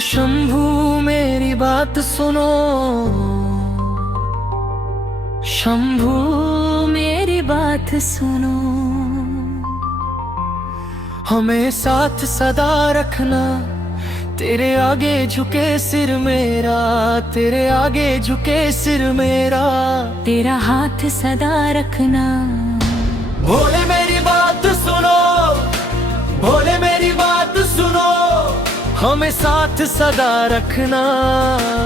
शंभू मेरी बात सुनो, शंभू मेरी बात सुनो, हमें साथ सदा रखना। तेरे आगे झुके सिर मेरा, तेरे आगे झुके सिर मेरा, तेरा हाथ सदा रखना। भोले मेरी बात सुनो, भोले मेरी बात सुनो, हमें साथ सदा रखना।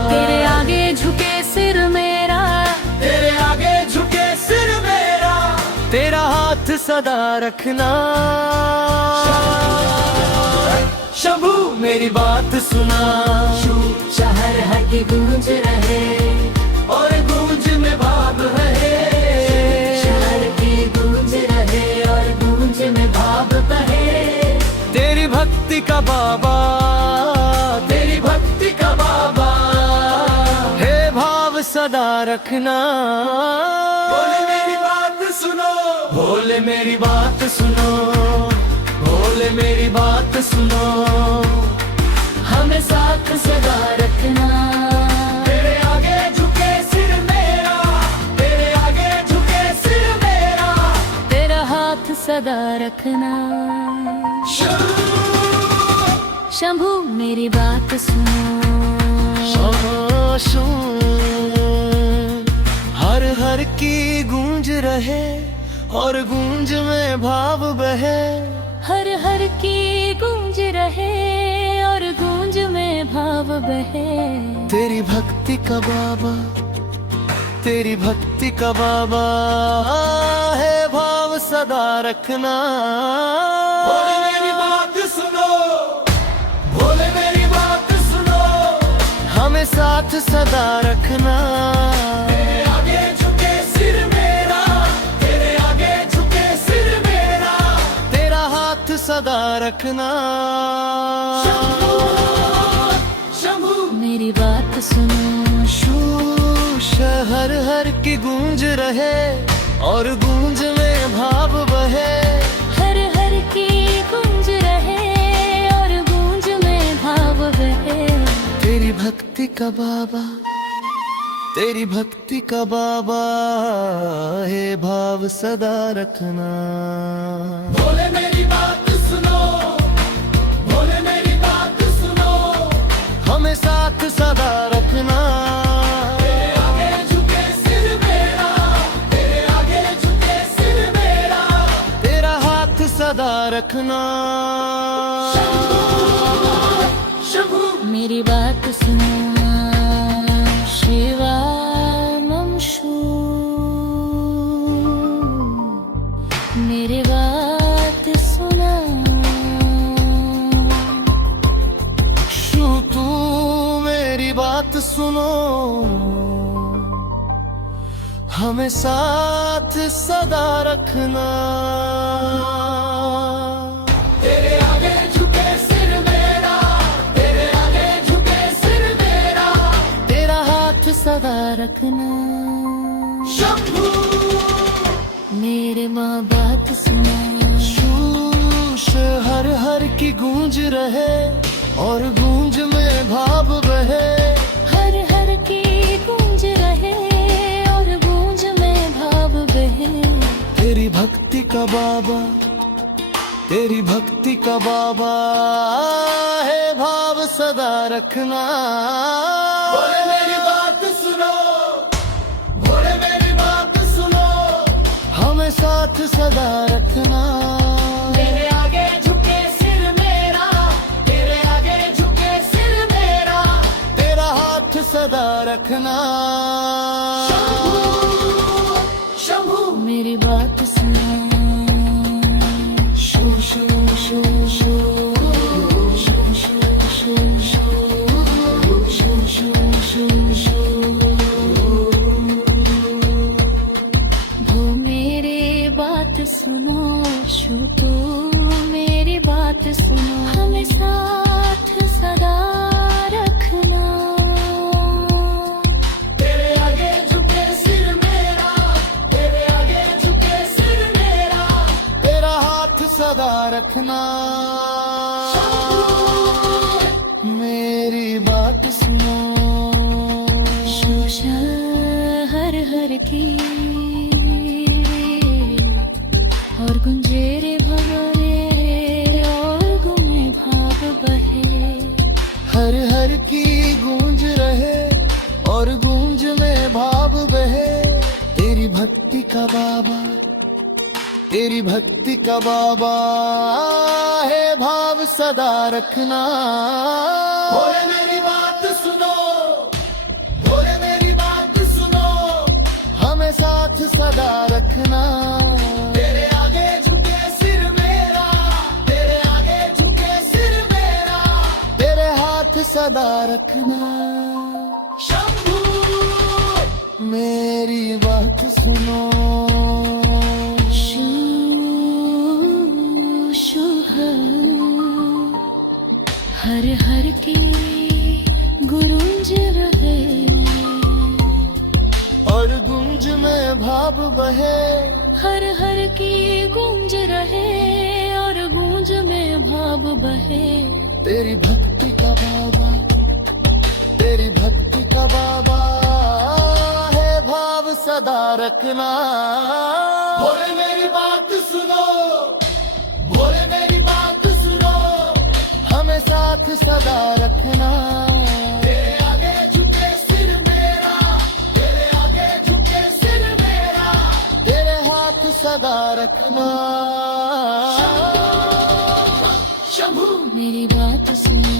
तेरे आगे झुके सिर मेरा, तेरे आगे झुके सिर मेरा, तेरा हाथ सदा रखना। शंभू मेरी बात सुना, शहर है कि गूंज रहे और गूंज में भाव रहे। शहर की गूंज रहे और गूंज में भाव बहे। तेरी भक्ति का बाबा, तेरी भक्ति का बाबा, हे भाव सदा रखना। भोले मेरी बात सुनो, भोले मेरी बात सुनो, भोले मेरी बात सुनो, हमें साथ सदा रखना। तेरे आगे झुके सिर मेरा, तेरे आगे झुके सिर मेरा, तेरा हाथ सदा रखना। शंभू मेरी बात सुनो, हर हर की गूंज रहे और गूंज में भाव बहे। हर हर की गूंज रहे और गूंज में भाव बहे। तेरी भक्ति का बाबा, तेरी भक्ति का बाबा, है भाव सदा रखना। भोले मेरी बात सुनो, भोले मेरी बात सुनो, हमें साथ सदा रखना। तेरे आगे झुके सिर मेरा, तेरे आगे झुके सिर मेरा, तेरा हाथ सदा रखना। शंभू मेरी बात सुनो, शहर हर की गूंज रहे और गूंज में भाव बहे। हर हर की गूंज रहे और गूंज में भाव बहे। तेरी भक्ति का बाबा, तेरी भक्ति का बाबा, है भाव सदा रखना। भोले मेरी बात सुनो, भोले मेरी बात सुनो, हमें साथ सदा रखना। तेरे आगे झुके सिर मेरा, तेरे आगे झुके सिर मेरा, तेरा हाथ सदा रखना। मेरी बात सुनो, शिवानम शू, मेरी बात सुना। तू मेरी बात सुनो, हमें साथ सदा रखना। तेरे आगे झुके सिर मेरा, तेरे आगे झुके सिर मेरा, तेरा हाथ सदा रखना। शंभू मेरे माँ बात सुना, हर हर की गूंज रहे और गूंज में भाव बहे। हर हर की गूंज रहे और गूंज में भाव बहे। तेरी भक्ति का बाबा, तेरी भक्ति का बाबा, है भाव सदा रखना। भोले मेरी बात सुनो, भोले मेरी बात सुनो, हमें साथ सदा रखना। तेरे आगे झुके सिर मेरा, तेरे आगे झुके सिर मेरा, तेरा हाथ सदा रखना। शंभू मेरी बात सुना, शू शू शू शू शू शू शू शू शू। वो मेरी बात सुनो, शू तू मेरी बात बात सुनो, हमें साथ सदा रखना। तेरे आगे झुके सिर मेरा, तेरे आगे झुके सिर मेरा, तेरा हाथ सदा रखना। मेरी बात सुनो, शोषा हर हर की और गुंजेरे भंवरे और गुमे भाव बहे। हर हर की गूंज रहे और गूंज में भाव बहे। तेरी भक्ति का बाबा, तेरी भक्ति का बाबा है, भाव सदा रखना। बोले मेरी बात सुनो, बोले मेरी बात सुनो, हमें साथ सदा रखना। तेरे आगे झुके सिर मेरा, तेरे आगे झुके सिर मेरा, तेरे हाथ सदा रखना। शंभू मेरी बात सुनो, हर हर की गुरूंज रहे और गूंज में भाव बहे। हर हर की गूंज रहे और गूंज में भाव बहे। तेरी भक्ति का बाबा, तेरी भक्ति का बाबा है, भाव सदा रखना। बोले मेरी बात सुनो, बोले मेरी बात सुनो, हमें साथ सदा रखना। तेरे आगे झुके सिर मेरा, तेरे आगे झुके सिर मेरा, तेरे हाथ सदा रखना। शंभू मेरी बात सुनो,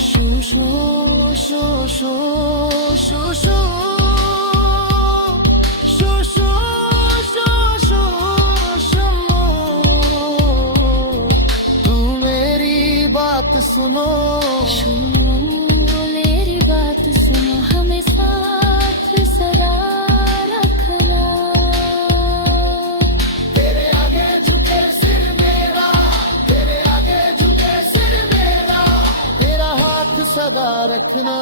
शू शू शू शू शू शू शू शू शू शू शंभू, तू मेरी बात सुनो, मेरी बात सुनो, हमें साथ सदा रखना। तेरे आगे झुके सिर मेरा, तेरे आगे झुके सिर मेरा, तेरा हाथ सदा रखना।